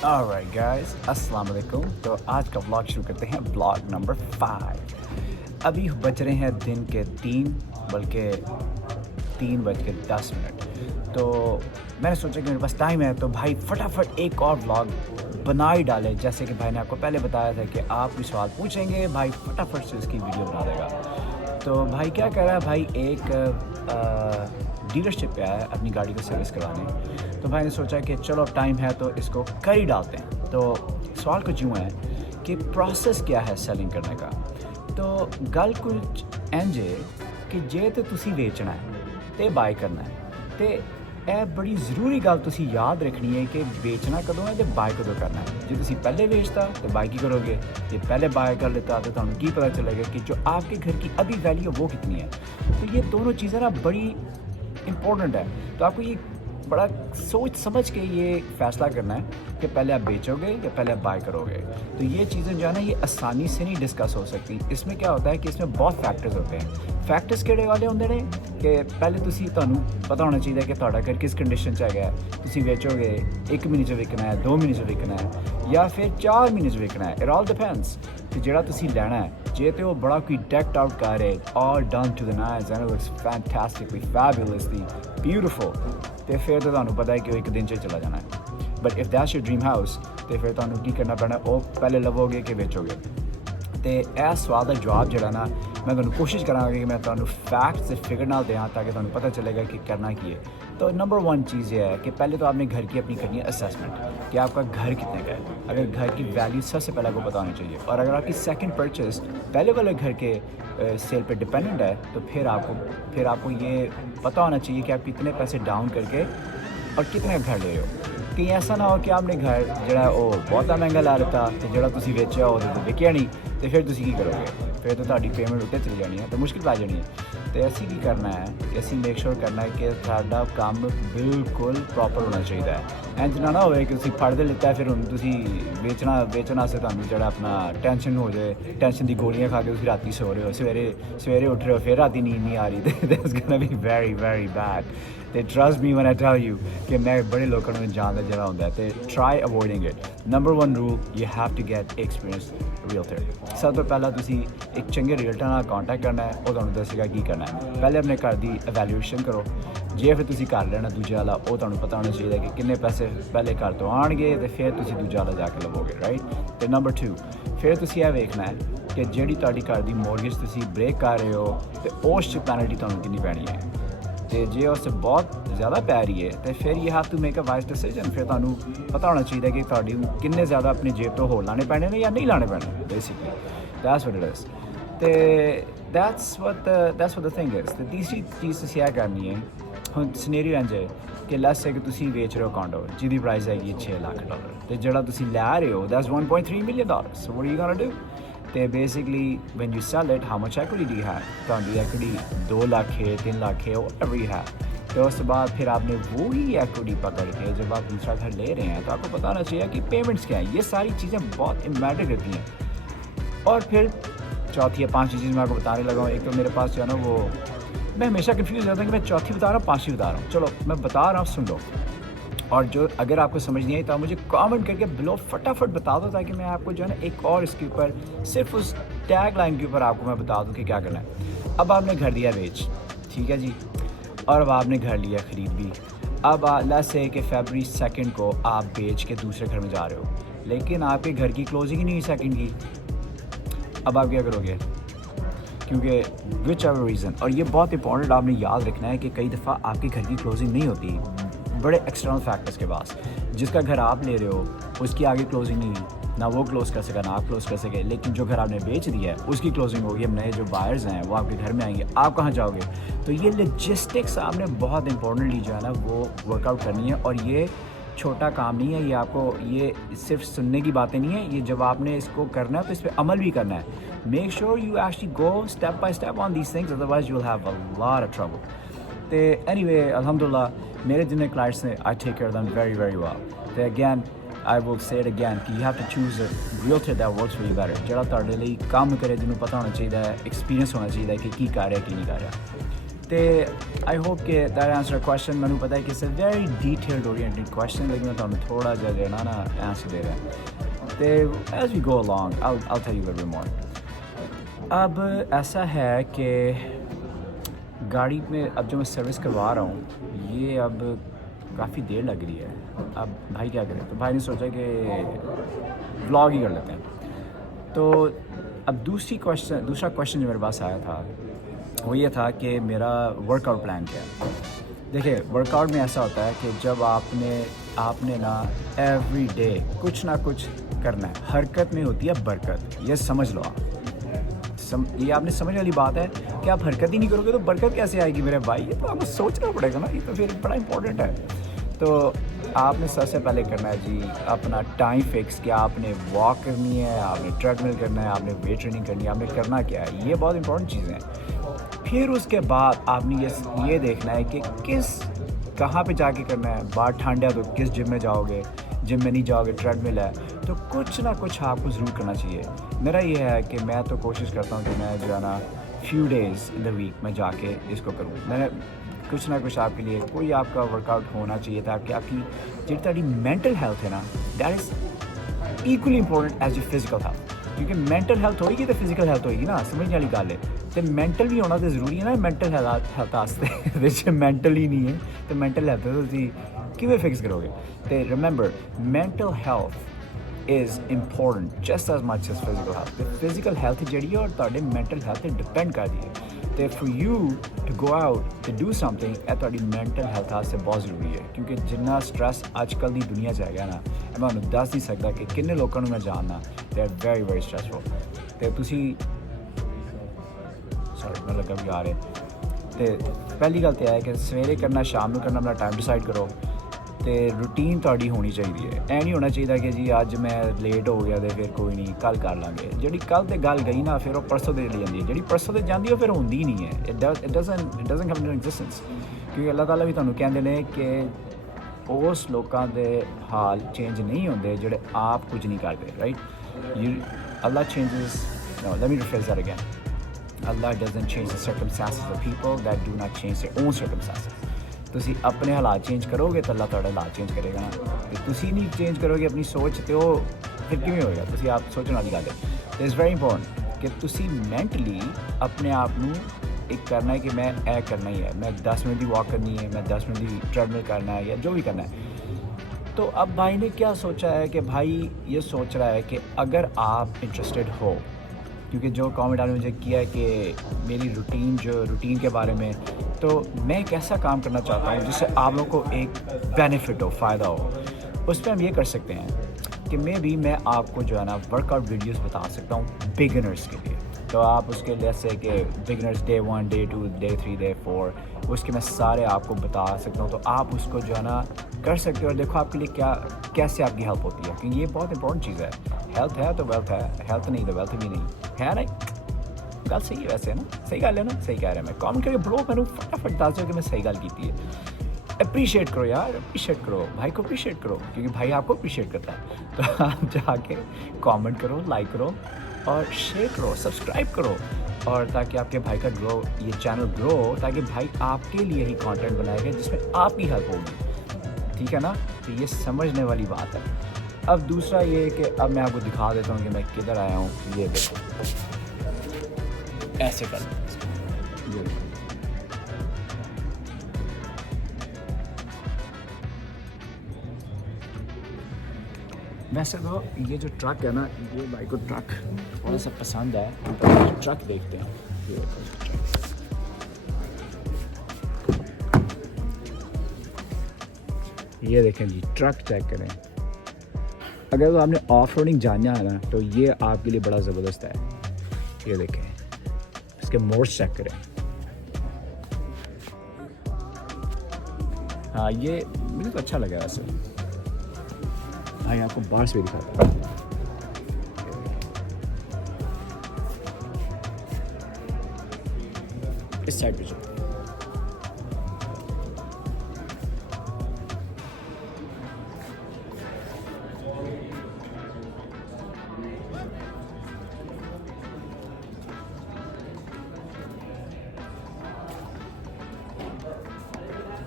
Alright guys, अस्सलाम वालेकुम। तो आज का व्लॉग शुरू करते हैं, व्लॉग नंबर 5। अभी बज रहे हैं दिन के 3, बल्कि 3:10। तो मैंने सोचा कि मेरे पास टाइम है तो भाई फटाफट एक और व्लॉग बना ही डाले। जैसे कि भाई ने आपको पहले बताया था कि आप कोई सवाल पूछेंगे, भाई फटाफट से उसकी वीडियो बना देगा। तो भाई क्या कर रहा है, भाई एक डीलरशिप पे आया है अपनी गाड़ी को सर्विस करवाने। तो भाई ने सोचा कि चलो अब टाइम है तो इसको कर ही डालते हैं। तो सवाल कुछ यूँ है कि प्रोसेस क्या है सेलिंग करने का। तो गल कुछ इंज है कि जे तो तुसी बेचना है तो बाय करना है, तो यह बड़ी ज़रूरी गल तुसी याद रखनी है कि बेचना कदों है तो बाय कदों करना है। जो तुसी पहले बेचता तो बाय की करोगे, जे पहले बाय कर लेता तो तुहानू की पता चलेगा कि जो आपके घर की अभी वैल्यू है वो कितनी है। तो ये दोनों चीज़ें ना बड़ी इम्पोर्टेंट है। तो आपको ये बड़ा सोच समझ के ये फ़ैसला करना है कि पहले आप बेचोगे या पहले आप बाय करोगे। तो ये चीज़ें जो है ना, ये आसानी से नहीं डिस्कस हो सकती। इसमें क्या होता है कि इसमें बहुत फैक्टर्स होते हैं। फैक्टर्स किहड़े वाले होंदे ने कि पहले तुहानू पता होना चाहिए कि तुहाडा घर किस कंडीशन च हैगा। तुसीं बेचोगे 1 महीने च विकना है, 2 महीने च विकना है या फिर 4 महीने च विकना है। इट ऑल डिपेंड्स कि जिहड़ा तुसीं लैना है, जे तो बड़ा कोई डेक्ड आउट कार है, all done to the nice and it looks fantastically fabulously beautiful, तो फिर तो तुहानू पता है कि वो एक दिन च चला जाना है। But if that's your dream house तो फिर तुहानू की करना पैना, वो पहले लवोगे कि बेचोगे। तो यह सवाल का जवाब जो ना मैं तुहानू कोशिश करांगा कि मैं तुहानू फैक्ट से फिगर ना दें ताकि तुहानू पता चलेगा कि करना की है। तो नंबर 1 चीज़ ये है कि पहले तो आपने घर की अपनी करनी है असेसमेंट कि आपका घर कितने का है। अगर घर की वैल्यू सबसे पहले आपको पता होनी चाहिए। और अगर आपकी सेकंड परचेस पहले वाले घर के सेल पे डिपेंडेंट है तो फिर आपको ये पता होना चाहिए कि आप कितने पैसे डाउन करके और कितने घर ले रहे हो। कहीं ऐसा ना हो कि आपने घर जो वो बहुत महंगा ला लेता तो जो तुम बेचा वो तो विकिया नहीं, तो फिर तुम की करोगे, फिर तो तुहाडी पेमेंट उत्ते चली जानी है, तो मुश्किल पै जानी है। तो असी की करना है कि असी मेक श्योर करना है कि साडा काम बिल्कुल प्रॉपर होना चाहिए है। इंज ना हो कि तुसीं फड़ दे लिता है, फिर हुण तुसीं बेचण वास्ते तुहानू जिहड़ा अपना टेंशन हो जाए, टेंशन की गोलियां खा के तुसीं राती सो रहे हो, सवेरे उठ रहे हो, फिर राती नींद नहीं आ रही, that's gonna be very very bad. तो trust me when I tell you कि मैं बड़े लोगों को जानदा जिहड़ा हुंदा है। तो try avoiding it. Number 1 rule, you have to get experience realtor. सब तो पहला तुसीं एक चंगे रियल्टर नाल कॉन्टैक्ट करना है, वो तुहानू दसेगा की करना है। पहले अपने घर की एवैल्यूएशन करो, जे फिर तुसीं घर लेना दूजे वाला, वो तुहानू पता होना चाहिए कि किन्ने पैसे पहले घर तो आएंगे तो फिर तुसीं दूजा वाला जाके लवोगे, राइट। तो नंबर 2, फिर तुसीं यह वेखना है कि जिहड़ी तुहाडी घर की मॉर्गेज तुसीं ब्रेक कर रहे हो तो उस पैनल्टी तुहानू कितनी पैनी है। तो जे उससे बहुत ज़्यादा पै रही है तो फिर you have to make a wise decision. फिर तुहानू पता होना चाहिए कि तुहाडी किन्ने ज़्यादा अपनी जेब तो होर लाने पैने या नहीं लाने पैने। Basically that's what it is. तो that's what the thing is. तो तीसरी चीज़ तुसीं यह करनी है, हुण सिनेरियो इंज है कि लेट्स से कि तुसीं बेच रहे हो कॉन्डो जिहदी प्राइस हैगी $6 लाख, तो जिहड़ा तुसीं लै रहे हो that's $1.3 million. So what are you gonna do? तो basically when you sell it, how much equity do you have? तुहाडी एक्विटी 2 लाख है, 3 लाख है, व्हाटएवर यू हैव। तो उसके बाद फिर आपने वही एक्विटी पकड़ के जब आप दूसरा घर ले रहे हैं तो आपको पता होना चाहिए कि पेमेंट्स क्या है। ये सारी चीज़ें बहुत मैटर करती हैं। और फिर चौथी या पांचवी चीज़ मैं आपको बताने लगा हूँ। एक तो मेरे पास जो है ना, वो मैं हमेशा कन्फ्यूज़ होता हूँ कि मैं चौथी बता रहा हूँ पाँचवीं बता रहा हूँ। चलो मैं बता रहा हूँ, सुन लो। और जो अगर आपको समझ नहीं आई तो आप मुझे कमेंट करके बिलो फटाफट बता दो, ताकि मैं आपको जो है ना एक और इसके ऊपर सिर्फ उस टैग लाइन के ऊपर आपको मैं बता दूं कि क्या करना है। अब आपने घर दिया बेच, ठीक है जी, और अब आपने घर लिया ख़रीद भी। अब लेट्स से कि फरवरी 2 को आप बेच के दूसरे घर में जा रहे हो, लेकिन आपके घर की क्लोजिंग ही नहीं हुई सेकंड की। अब आप क्या करोगे? क्योंकि विच एवर रीज़न, और ये बहुत इंपॉर्टेंट आपने याद रखना है कि कई दफ़ा आपके घर की क्लोजिंग नहीं होती बड़े एक्सटर्नल फैक्टर्स के पास। जिसका घर आप ले रहे हो उसकी आगे क्लोजिंग नहीं हुई, ना वो क्लोज़ कर सका ना आप क्लोज़ कर सके, लेकिन जो घर आपने बेच दिया है उसकी क्लोजिंग होगी। अब नए जो बायर्स हैं वो आपके घर में आएंगे, आप कहाँ जाओगे? तो ये लॉजिस्टिक्स आपने बहुत इंपॉर्टेंटली जो है ना वो वर्कआउट करनी है। और ये छोटा काम नहीं है, ये आपको ये सिर्फ सुनने की बातें नहीं है, ये जब आपने इसको करना है तो इस पर अमल भी करना है। Make sure you actually go step by step on these things, otherwise you will have a lot of trouble. तो एनीवे अल्हम्दुलिल्लाह मेरे जितने क्लाइंट्स हैं I take care them very very well. तो again I will say it again कि you have to choose a realtor that works for you better, जिहड़ा तुहाडे लई काम करे, जिन्होंने पता होना चाहिए, एक्सपीरियंस होना चाहिए कि की कर रहा की नहीं कर रहा। تے آئی ہوپ کہ دیٹ آنسر کوشچن. میں پتا ہے کہ it's a very detailed oriented question, لیکن میں تمہیں تھوڑا جا جو ہے نا آنسر دے رہا ہے. تے as we go along I'll tell you a little bit more. اب ایسا ہے کہ گاڑی میں اب جو میں سروس کروا رہا ہوں یہ اب کافی دیر لگ رہی ہے. اب بھائی کیا کریں, تو بھائی نے سوچا کہ ولاگ ہی کر لیتے ہیں. تو اب دوسرا کوشچن جو میرے پاس آیا تھا وہ یہ تھا کہ میرا ورک آؤٹ پلان کیا ہے. دیکھیں ورک آؤٹ میں ایسا ہوتا ہے کہ جب آپ نے نا ایوری ڈے کچھ نہ کچھ کرنا ہے. حرکت میں ہوتی ہے برکت, یہ سمجھ لو آپ. یہ آپ نے سمجھنے والی بات ہے کہ آپ حرکت ہی نہیں کرو گے تو برکت کیسے آئے گی میرے بھائی. یہ تو آپ کو سوچنا پڑے گا نا, یہ تو پھر بڑا امپورٹنٹ ہے. تو آپ نے سب سے پہلے کرنا ہے جی اپنا ٹائم فکس, کہ آپ نے واک کرنی ہے, آپ نے ٹریڈ مل کرنا ہے, آپ نے ویٹ ٹریننگ کرنی ہے, آپ نے کرنا کیا ہے. یہ بہت امپورٹنٹ چیزیں ہیں. پھر اس کے بعد آپ نے یہ دیکھنا ہے کہ کہاں پہ جا کے کرنا ہے. باہر ٹھنڈ ہے تو کس جم میں جاؤ گے, جم میں نہیں جاؤ گے ٹریڈ مل ہے, تو کچھ نہ کچھ آپ کو ضرور کرنا چاہیے. میرا یہ ہے کہ میں تو کوشش کرتا ہوں کہ میں جو ہے نا few days in the week میں جا کے اس کو کروں. میں نے کچھ نہ کچھ آپ کے لیے کوئی آپ کا ورک آؤٹ ہونا چاہیے تھا کہ آپ کی جی تاری مینٹل ہیلتھ ہے نا that is equally important as your physical health. کیونکہ مینٹل ہیلتھ ہوئے گی تو فزیکل ہیلتھ ہوئے گی نا, سمجھنے والی گل ہے. تو مینٹل بھی ہونا تو ضروری ہے نا. مینٹل ہیلتھ واسطے جی مینٹل ہی نہیں ہے تو مینٹل ہیلتھ تو تھی کیوں فکس کرو گے. تو remember mental health is important just as much as physical health. Physical health جہی ہے اور تھوڑے مینٹل ہیلتھ ڈپینڈ کرتی ہے. تو for you to go out to do something یہ تھوڑی مینٹل ہیلتھ واسطے بہت ضروری ہے. کیونکہ جنہ سٹریس اج کل دی دنیا چ ہے نا, میں تمہیں دس نہیں سکتا کہ کنے لوگوں میں جاننا they are very very stressful. تو تسی سوری میں لگا بھی آ رہے. تو پہلی گل تو یہ ہے کہ سویرے کرنا شام میں کرنا اپنا ٹائم ڈیسائڈ کرو. تو روٹین تاری ہونی چاہیے. یہ نہیں ہونا چاہیے کہ جی اج میں لیٹ ہو گیا تو پھر کوئی نہیں کل کر لیں گے. جی کل تو گل گئی نا پھر وہ پرسوں سے چلی جاتی ہے. جی پرسوں سے جاتی ہے وہ پھر ہوتی ہی نہیں ہے. It doesn't come to existence. کیونکہ اللہ تعالیٰ بھی تمہیں کہتے ہیں کہ اس لوگوں کے حال چینج نہیں ہوتے جڑے آپ کچھ نہیں کرتے. Right Allah changes let me rephrase that again. Allah doesn't change the circumstances of people that do not change their own circumstances. تسی اپنے حالات چینج کرو گے تو اللہ تعالیٰ حالات چینج کرے گا نا. تسی نہیں چینج کرو گے اپنی سوچ تو پھر کیوں ہوئے گا. تسی آپ سوچنے والی گل ہے. اٹ از ویری امپورٹنٹ کہ تسی مینٹلی اپنے آپ نو ایک کرنا ہے کہ میں اے کرنا ہی ہے, میں 10 منٹ کی واک کرنی ہے, میں 10 منٹ کی ٹریڈ مل کرنا ہے یا جو بھی کرنا ہے. تو اب بھائی نے کیا سوچا ہے کہ بھائی یہ سوچ رہا ہے کہ اگر آپ انٹرسٹڈ ہو, کیونکہ جو کامنٹ آپ نے مجھے کیا ہے کہ میری روٹین کے بارے میں, تو میں ایک ایسا کام کرنا چاہتا ہوں جس سے آپ لوگوں کو ایک بینیفٹ ہو, فائدہ ہو. اس پہ ہم یہ کر سکتے ہیں کہ میں آپ کو جو ہے نا ورک آؤٹ ویڈیوز بتا سکتا ہوں بگنرز کے لیے. تو آپ اس کے لیے سے کہ beginners day 1 day 2 day 3 day 4 اس کے میں سارے آپ کو بتا سکتا ہوں. تو آپ اس کو جو ہے نا کر سکتے ہو اور دیکھو آپ کے لیے کیسے آپ کی ہیلپ ہوتی ہے. کیونکہ یہ بہت امپورٹنٹ چیز ہے. ہیلتھ ہے تو ویلتھ ہے, ہیلتھ نہیں تو ویلتھ بھی نہیں ہے. نہیں گل صحیح ہے ویسے نا, صحیح گل ہے نا, صحیح کہہ رہا ہے. میں کامنٹ کر کے برو میں فٹافٹ دس دو کہ میں صحیح گل کی ہے. اپریشیٹ کرو یار, اپریشیٹ کرو بھائی کو, اپریشیٹ کرو کیونکہ بھائی آپ کو اپریشیٹ کرتا ہے. تو آپ جا کے کامنٹ کرو, لائک کرو اور شیئر کرو, سبسکرائب کرو, اور تاکہ آپ کے بھائی کا یہ چینل گرو ہو, تاکہ بھائی آپ کے لیے ہی کانٹینٹ بنائے گا جس میں آپ کی ہیلپ ہوگی. ٹھیک ہے نا. تو یہ سمجھنے والی بات ہے. اب دوسرا یہ کہ اب میں آپ کو دکھا دیتا ہوں کہ میں کدھر آیا ہوں. یہ دیکھو ایسے کر یہ ویسے تو یہ جو ٹرک ہے نا, یہ بھائی کو ٹرک تھوڑا سا پسند ہے. ٹرک دیکھتے ہیں. یہ دیکھیں جی ٹرک چیک کریں. اگر تو آپ نے آف روڈنگ جاننا ہے نا تو یہ آپ کے لیے بڑا زبردست ہے. یہ دیکھیں اس کے موڈس چیک کریں. ہاں یہ مجھے تو اچھا لگا ویسے. بھائی آپ کو باہر سے بھی دکھاتا ہوں. اس سائڈ پہ چلو.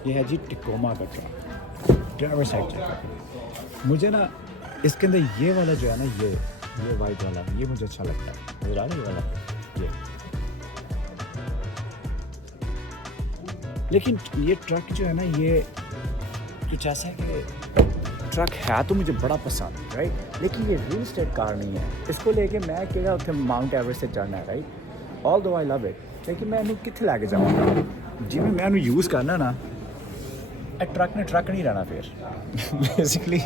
یہ ہے جی ٹکوما کا ٹرک، ڈرائیور سائڈ چیک. مجھے نا اس کے اندر یہ والا جو ہے نا یہ وائٹ والا یہ مجھے اچھا لگتا ہے. نظر آ رہا ہے یہ والا یہ. لیکن یہ ٹرک جو ہے نا یہ کچھ ایسا ہے کہ ٹرک ہے تو مجھے بڑا پسند رائٹ، لیکن یہ ریل اسٹیٹ کار نہیں ہے. اس کو لے کے میں کہ اتنے ماؤنٹ ایوریسٹ سے چڑھنا ہے right, all do I love it, لیکن میں انہوں کتنے لے کے جاؤں گا جی میں انہوں یوز کرنا نا ٹرک نے ٹرک نہیں رہنا پھر بیسکلی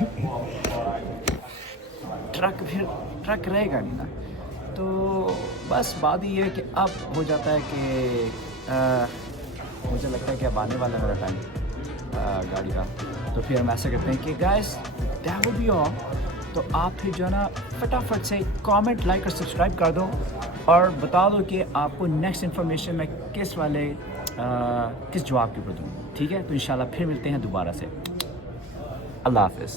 ٹرک پھر ٹرک رہے گا نہیں نا. تو بس بات یہ ہے کہ اب ہو جاتا ہے کہ مجھے لگتا ہے کہ اب آنے والا میرا ٹائم گاڑی کا، تو پھر ہم ایسا کرتے ہیں کہ guys that will be all. تو آپ پھر جو ہے نا فٹافٹ سے کامنٹ لائک اور سبسکرائب کر دو اور بتا دو کہ آپ کو نیکسٹ انفارمیشن میں کس جواب کے اوپر دوں. ٹھیک ہے، تو انشاءاللہ پھر ملتے ہیں دوبارہ سے. اللہ حافظ.